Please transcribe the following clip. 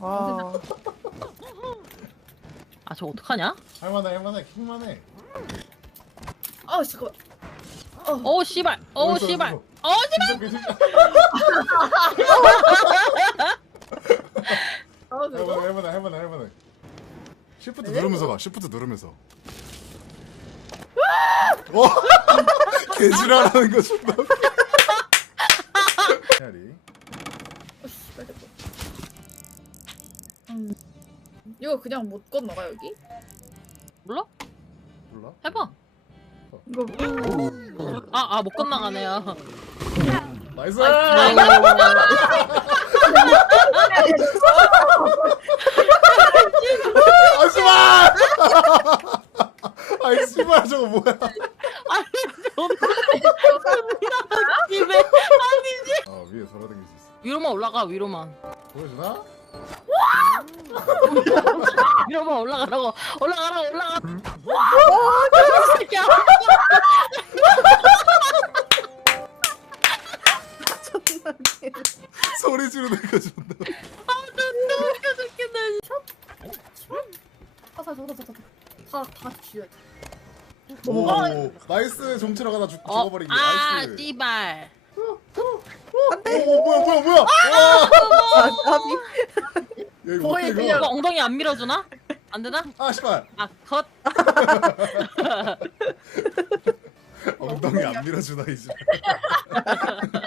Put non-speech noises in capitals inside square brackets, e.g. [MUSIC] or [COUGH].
아, 아 저거 어떡하냐? 할만해 할만해 킹만해 아 잠깐만. 어 씨발 어 어디서, 씨발 어디서? 어 씨발 진짜 아 할만해? 할만해 할만해 할만해 시프트 네? 누르면서 가 시프트 누르면서 어? [LAUGHS] 개지랄하는 거 존나 웃겨. [LAUGHS] 헤아리 어, 씨발 됐고. 음. 이거 그냥 못 건너가 여기? 몰라? 몰라? 해봐 이거 아 아 못 건너가네요 나이스 아 씨발 아이 씨발 저거 뭐야 아니 존나 집에 아니지 아 위에 돌아다닐 수 있어 위로만 올라가 위로만 보여주나? 위로만 올라가라고. 올라가라 올라가. 이 새끼야. 소리 지르는 거 존나 존나 웃겨 죽겠네 아다 저다 저다 다다 쥐어. 오 나이스. 정치러 가다 죽, 어, 죽어버리기. 아 나이스. 씨발. 오 뭐야 뭐야 뭐야? 와. 아, 까비. 이거 거의 그냥- 이거 엉덩이 안 밀어주나? 안 되나? 아 씨발 아 컷 [LAUGHS] 엉덩이 안 밀어주나 이제 [LAUGHS]